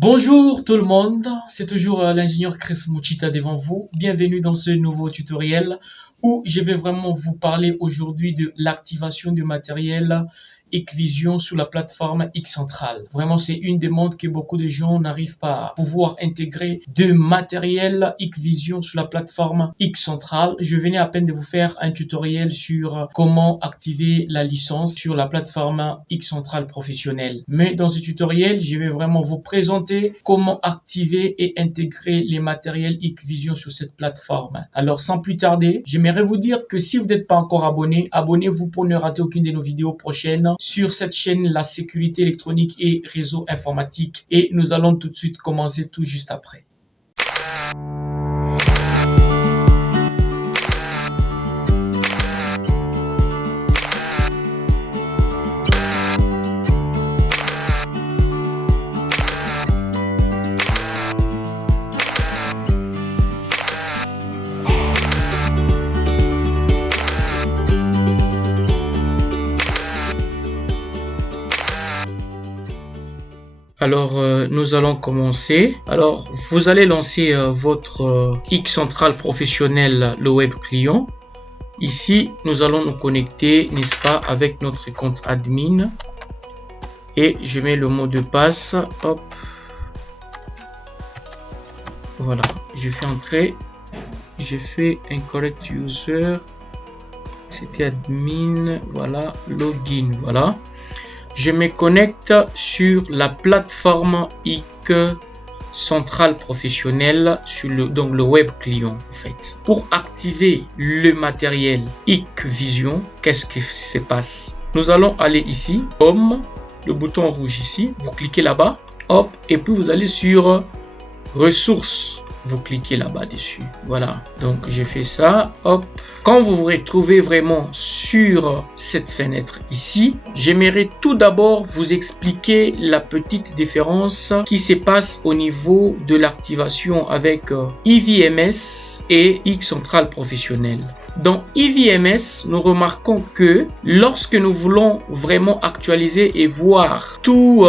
Bonjour tout le monde, c'est toujours l'ingénieur Chris Muchita devant vous. Bienvenue dans ce nouveau tutoriel où je vais vraiment vous parler aujourd'hui de l'activation du matériel Hikvision sur la plateforme Xcentral. Vraiment, c'est une demande que beaucoup de gens n'arrivent pas à pouvoir intégrer de matériel Hikvision sur la plateforme Xcentral. Je venais à peine de vous faire un tutoriel sur comment activer la licence sur la plateforme Xcentral professionnelle. Mais dans ce tutoriel, je vais vraiment vous présenter comment activer et intégrer les matériels Hikvision sur cette plateforme. Alors, sans plus tarder, j'aimerais vous dire que si vous n'êtes pas encore abonné, abonnez-vous pour ne rater aucune de nos vidéos prochaines sur cette chaîne, la sécurité électronique et réseau informatique. Et nous allons tout de suite commencer tout juste après. Alors, nous allons commencer. Alors, vous allez lancer votre Xcentral professionnel, le web client. Ici, nous allons nous connecter, n'est-ce pas, avec notre compte admin. Et je mets le mot de passe. Hop. Voilà. Je fais entrer. J'ai fait un correct user. C'était admin. Voilà. Login. Voilà. Je me connecte sur la plateforme Xcentral professionnel sur le web client en fait. Pour activer le matériel Hikvision, qu'est-ce qui se passe? Nous allons aller ici, Home, le bouton rouge ici, vous cliquez là-bas, hop, et puis vous allez sur ressources. Vous cliquez là-bas dessus. Voilà. Donc, j'ai fait ça. Hop. Quand vous vous retrouvez vraiment sur cette fenêtre ici, j'aimerais tout d'abord vous expliquer la petite différence qui se passe au niveau de l'activation avec IVMS et Xcentral professionnel. Dans IVMS, nous remarquons que lorsque nous voulons vraiment actualiser et voir tous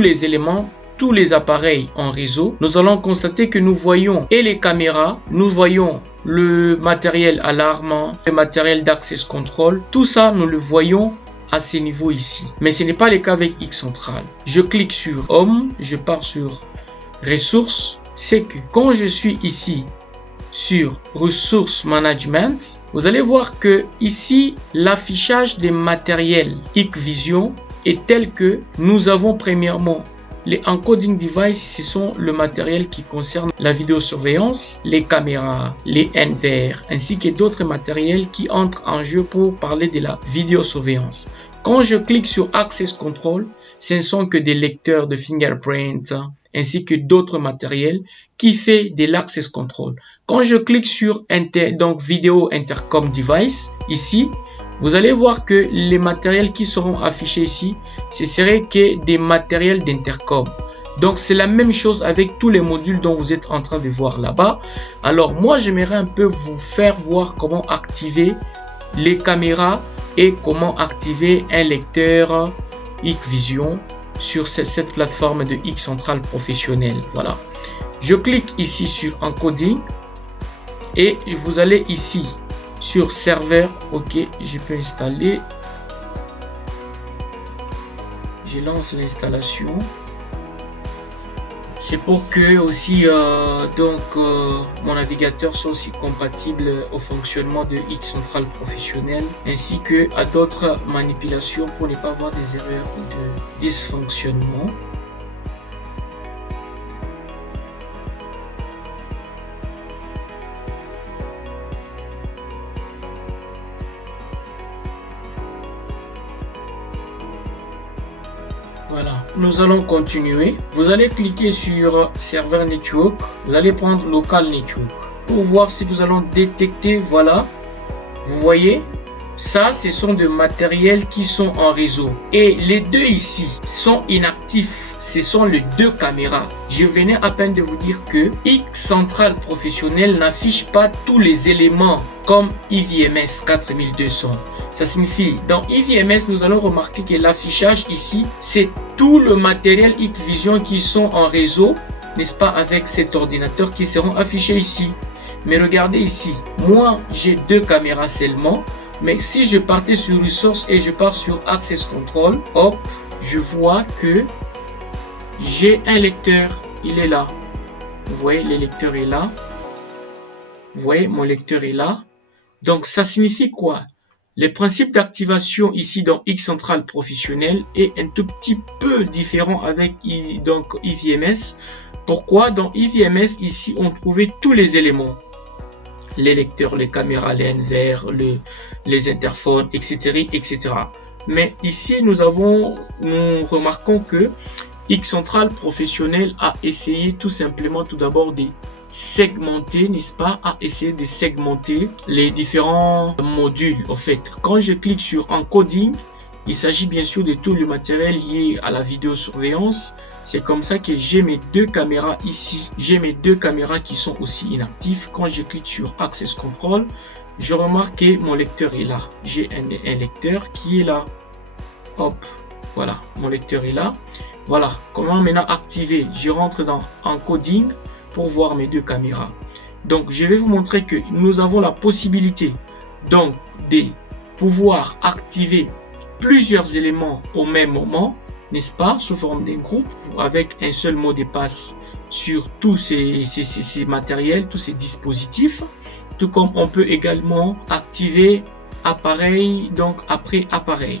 les éléments, tous les appareils en réseau, nous allons constater que nous voyons et les caméras, nous voyons le matériel alarme, le matériel d'access control, tout ça nous le voyons à ce niveau ici. Mais ce n'est pas le cas avec Xcentral. Je clique sur Home, je pars sur Ressources. C'est que quand je suis ici sur Ressources Management, vous allez voir que ici l'affichage des matériels Hikvision est tel que nous avons premièrement les encoding devices, ce sont le matériel qui concerne la vidéosurveillance, les caméras, les NVR, ainsi que d'autres matériels qui entrent en jeu pour parler de la vidéosurveillance. Quand je clique sur Access Control, ce ne sont que des lecteurs de fingerprint, ainsi que d'autres matériels qui fait de l'access control. Quand je clique sur Vidéo Intercom Device, ici, vous allez voir que les matériels qui seront affichés ici, ce serait que des matériels d'intercom. Donc, c'est la même chose avec tous les modules dont vous êtes en train de voir là-bas. Alors, moi, j'aimerais un peu vous faire voir comment activer les caméras et comment activer un lecteur Hikvision sur cette plateforme de Xcentral professionnel. Voilà. Je clique ici sur Encoding et vous allez ici sur serveur. Ok, je peux installer. Je lance l'installation. C'est pour que aussi mon navigateur soit aussi compatible au fonctionnement de Xcentral professionnel ainsi que à d'autres manipulations pour ne pas avoir des erreurs de dysfonctionnement. Voilà, nous allons continuer. Vous allez cliquer sur Server Network. Vous allez prendre Local Network pour voir si nous allons détecter. Voilà, vous voyez, Ça, ce sont des matériels qui sont en réseau. Et les deux ici sont inactifs. Ce sont les deux caméras. Je venais à peine de vous dire que X Central Professionnel n'affiche pas tous les éléments comme IVMS 4200. Ça signifie, dans IVMS, nous allons remarquer que l'affichage ici, c'est tout le matériel Hikvision qui sont en réseau, n'est-ce pas, avec cet ordinateur qui seront affichés ici. Mais regardez ici, moi, j'ai deux caméras seulement. Mais si je partais sur Resources et je pars sur Access Control, hop, je vois que j'ai un lecteur. Il est là. Vous voyez, le lecteur est là. Vous voyez, mon lecteur est là. Donc, ça signifie quoi? Le principe d'activation ici dans X Central Professionnel est un tout petit peu différent avec IVMS. Pourquoi? Dans IVMS, ici, on trouvait tous les éléments. Les lecteurs, les caméras, les NVR, les interphones, etc., etc. Mais ici, nous remarquons que X Central Professionnel a essayé tout simplement tout d'abord de segmenter, n'est-ce pas, a essayé de segmenter les différents modules. En fait, quand je clique sur encoding, il s'agit bien sûr de tout le matériel lié à la vidéosurveillance. C'est comme ça que j'ai mes deux caméras ici. J'ai mes deux caméras qui sont aussi inactives. Quand je clique sur Access Control, je remarque que mon lecteur est là. J'ai un lecteur qui est là. Hop, voilà, mon lecteur est là. Voilà, comment maintenant activer? Je rentre dans encoding pour voir mes deux caméras. Donc, je vais vous montrer que nous avons la possibilité donc de pouvoir activer plusieurs éléments au même moment, n'est-ce pas, sous forme d'un groupe, avec un seul mot de passe sur tous ces matériels, tous ces dispositifs, tout comme on peut également activer appareil, donc après appareil.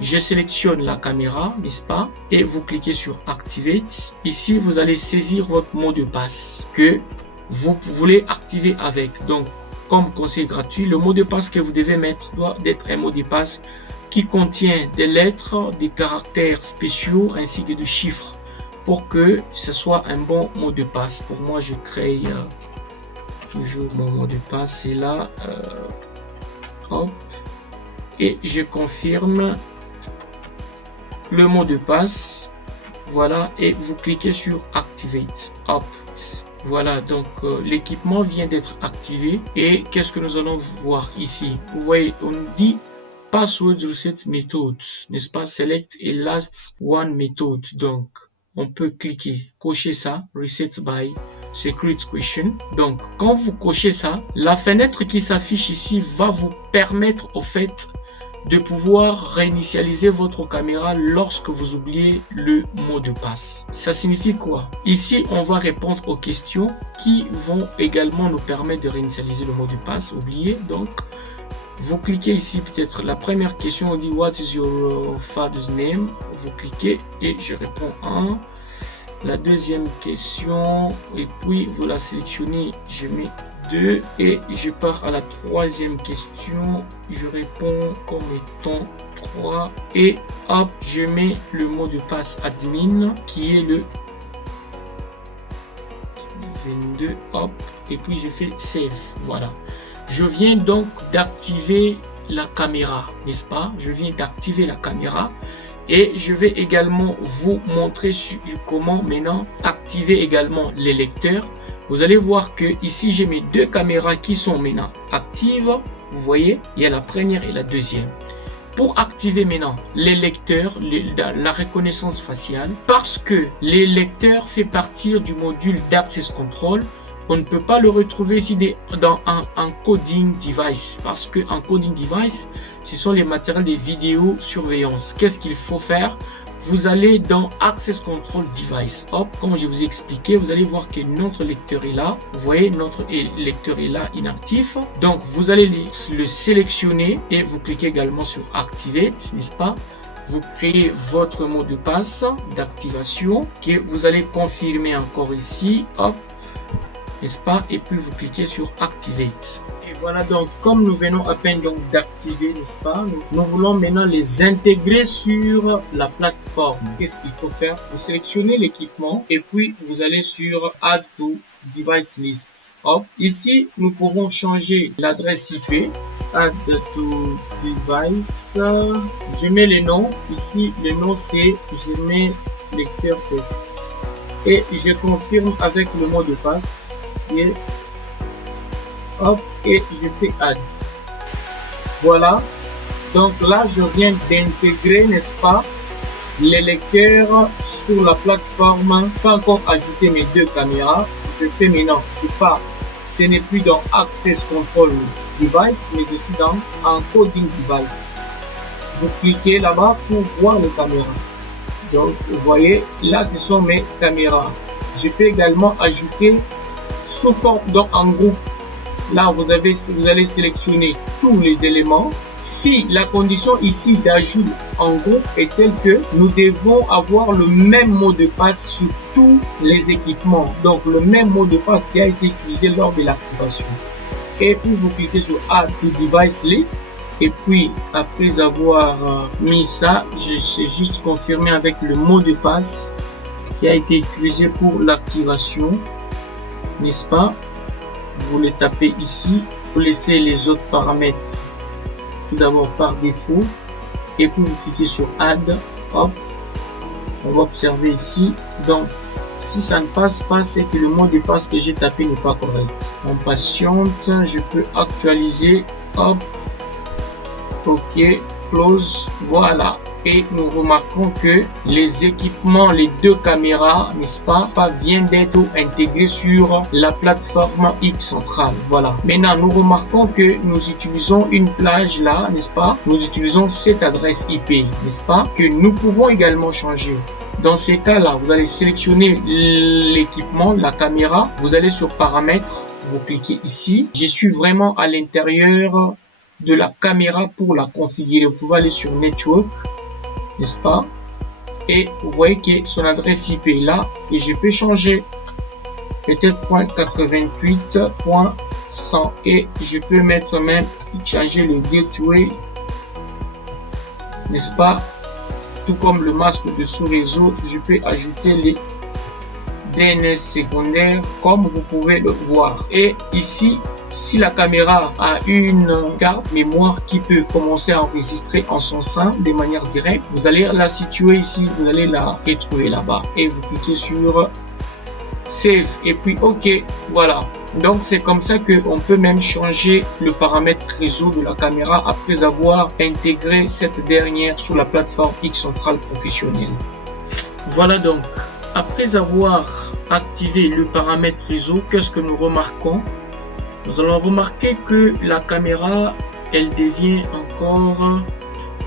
Je sélectionne la caméra, n'est-ce pas, et vous cliquez sur Activate. Ici, vous allez saisir votre mot de passe que vous voulez activer avec. Donc, comme conseil gratuit, le mot de passe que vous devez mettre doit être un mot de passe qui contient des lettres, des caractères spéciaux ainsi que des chiffres pour que ce soit un bon mot de passe. Pour moi, je crée toujours mon mot de passe. Et là, hop, et je confirme le mot de passe. Voilà, et vous cliquez sur Activate. Hop. Voilà, donc l'équipement vient d'être activé. Et qu'est-ce que nous allons voir ici? Vous voyez, on dit Password Reset Method, n'est-ce pas? Select a last one method. Donc, on peut cliquer, cocher ça, Reset by Secret Question. Donc, quand vous cochez ça, la fenêtre qui s'affiche ici va vous permettre au fait de pouvoir réinitialiser votre caméra lorsque vous oubliez le mot de passe. Ça signifie quoi? Ici, on va répondre aux questions qui vont également nous permettre de réinitialiser le mot de passe oublié. Donc, vous cliquez ici, peut-être la première question, on dit What is your father's name? Vous cliquez et je réponds 1. La deuxième question, et puis vous la sélectionnez, je mets 2 et je pars à la troisième question, je réponds comme étant 3 et hop, je mets le mot de passe admin qui est le 22, hop, et puis je fais save. Voilà, je viens donc d'activer la caméra, n'est-ce pas? Je viens d'activer la caméra. Et je vais également vous montrer comment maintenant activer également les lecteurs. Vous allez voir que ici j'ai mes deux caméras qui sont maintenant actives. Vous voyez, il y a la première et la deuxième. Pour activer maintenant les lecteurs, la reconnaissance faciale, parce que les lecteurs fait partie du module d'Access Control, on ne peut pas le retrouver ici dans un encoding device, parce que encoding device, ce sont les matériels de vidéosurveillance. Qu'est-ce qu'il faut faire? Vous allez dans Access Control Device. Hop, comme je vous ai expliqué, vous allez voir que notre lecteur est là. Vous voyez, notre lecteur est là, inactif. Donc, vous allez le sélectionner et vous cliquez également sur Activate, n'est-ce pas? Vous créez votre mot de passe d'activation que vous allez confirmer encore ici. Hop, n'est-ce pas? Et puis vous cliquez sur Activate. Et voilà, donc comme nous venons à peine donc d'activer, n'est-ce pas? Nous voulons maintenant les intégrer sur la plateforme. Qu'est-ce qu'il faut faire? Vous sélectionnez l'équipement et puis vous allez sur Add to Device List. Hop. Ici, nous pouvons changer l'adresse IP. add to device. Je mets les noms. Ici, le nom c'est, je mets lecteur test. Et je confirme avec le mot de passe. Et hop, et je fais add. Voilà. Donc là, je viens d'intégrer, n'est-ce pas, les lecteurs sur la plateforme. Pas encore ajouté mes deux caméras. Je fais maintenant, je pars. Ce n'est plus dans Access Control Device, mais je suis dans Encoding Device. Vous cliquez là-bas pour voir les caméras. Donc, vous voyez, là, ce sont mes caméras. Je peux également ajouter sous forme, donc en groupe. Là, vous allez sélectionner tous les éléments. Si la condition ici d'ajout en groupe est telle que nous devons avoir le même mot de passe sur tous les équipements. Donc, le même mot de passe qui a été utilisé lors de l'activation. Et puis, vous cliquez sur Add to Device List. Et puis, après avoir mis ça, je sais juste confirmer avec le mot de passe qui a été utilisé pour l'activation. N'est-ce pas? Vous le tapez ici. Vous laissez les autres paramètres tout d'abord par défaut. Et puis, vous cliquez sur Add. Hop. On va observer ici. Donc, si ça ne passe pas, c'est que le mot de passe que j'ai tapé n'est pas correct. On patiente, je peux actualiser. Hop. OK. Close. Voilà. Et nous remarquons que les équipements, les deux caméras, n'est-ce pas, viennent d'être intégrés sur la plateforme X centrale. Voilà. Maintenant, nous remarquons que nous utilisons une plage là, n'est-ce pas? Nous utilisons cette adresse IP, n'est-ce pas? Que nous pouvons également changer. Dans ces cas-là, vous allez sélectionner l'équipement, la caméra. Vous allez sur Paramètres. Vous cliquez ici. Je suis vraiment à l'intérieur de la caméra pour la configurer. Vous pouvez aller sur Network, n'est-ce pas? Et vous voyez que son adresse IP est là et je peux changer peut-être .88.100 et je peux mettre même changer le gateway, n'est-ce pas? Tout comme le masque de sous-réseau, je peux ajouter les DNS secondaires comme vous pouvez le voir. Et ici, si la caméra a une carte mémoire qui peut commencer à enregistrer en son sein de manière directe, vous allez la situer ici, vous allez la retrouver là-bas et vous cliquez sur Save et puis OK. Voilà. Donc c'est comme ça qu'on peut même changer le paramètre réseau de la caméra après avoir intégré cette dernière sur la plateforme X centrale professionnelle. Voilà donc. Après avoir activé le paramètre réseau, qu'est-ce que nous remarquons? Nous allons remarquer que la caméra, elle devient encore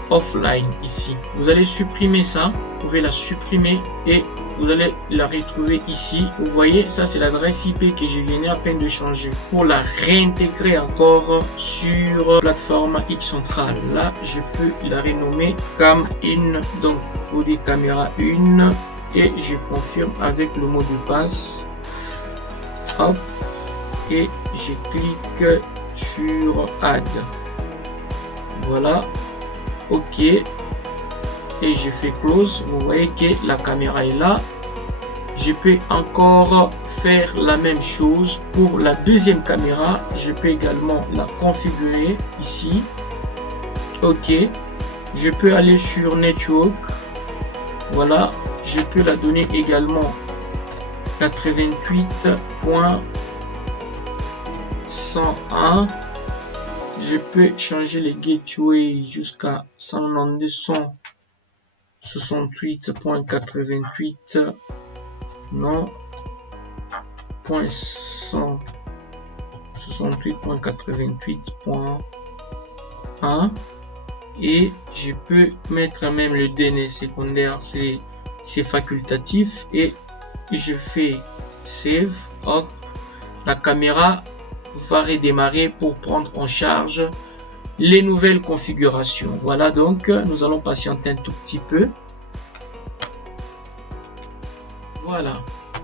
offline ici. Vous allez supprimer ça. Vous pouvez la supprimer et vous allez la retrouver ici. Vous voyez, ça c'est l'adresse IP que je venais à peine de changer. Pour la réintégrer encore sur plateforme X centrale. Là, je peux la renommer Cam 1. Donc, pour des caméras 1. Et je confirme avec le mot de passe. Hop. Et je clique sur Add. Voilà. OK. Et je fais Close. Vous voyez que la caméra est là. Je peux encore faire la même chose pour la deuxième caméra. Je peux également la configurer ici. OK. Je peux aller sur Network. Voilà. Je peux la donner également 88.101. Je peux changer les gateways jusqu'à 192.168.88. Non. .168.88.1. Et je peux mettre même le DNS secondaire. C'est facultatif et je fais Save. Hop. La caméra va redémarrer pour prendre en charge les nouvelles configurations. Voilà, donc nous allons patienter un tout petit peu. Voilà.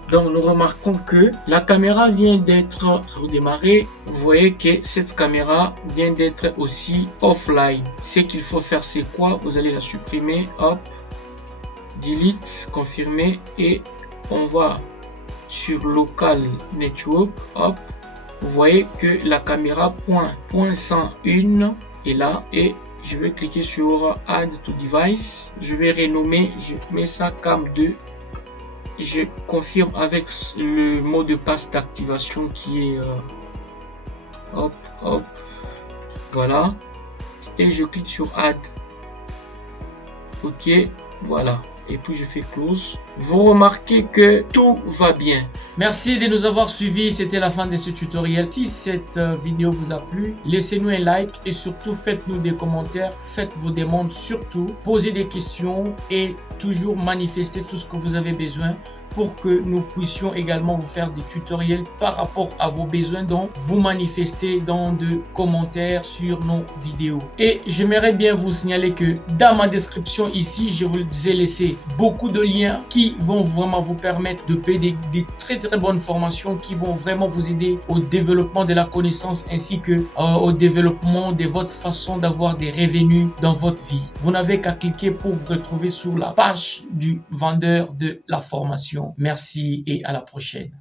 Donc nous remarquons que la caméra vient d'être redémarrée. Vous voyez que cette caméra vient d'être aussi offline. Ce qu'il faut faire, c'est quoi? Vous allez la supprimer. Hop. Delete, confirmer et on va sur Local Network. Hop. vous voyez que la caméra point 101 est là et je vais cliquer sur Add to Device. Je vais renommer, je mets ça Cam 2. Je confirme avec le mot de passe d'activation qui est hop, voilà. Et je clique sur Add. Ok, voilà. Et puis je fais close. Vous remarquez que tout va bien. Merci de nous avoir suivis. C'était la fin de ce tutoriel. Si cette vidéo vous a plu, laissez-nous un like et surtout faites-nous des commentaires. Faites vos demandes surtout. Posez des questions et toujours manifestez tout ce que vous avez besoin pour que nous puissions également vous faire des tutoriels par rapport à vos besoins, donc vous manifester dans des commentaires sur nos vidéos. Et j'aimerais bien vous signaler que dans ma description ici, je vous ai laissé beaucoup de liens qui vont vraiment vous permettre de payer des très bonnes formations qui vont vraiment vous aider au développement de la connaissance ainsi que au développement de votre façon d'avoir des revenus dans votre vie. Vous n'avez qu'à cliquer pour vous retrouver sur la page du vendeur de la formation. Merci et à la prochaine.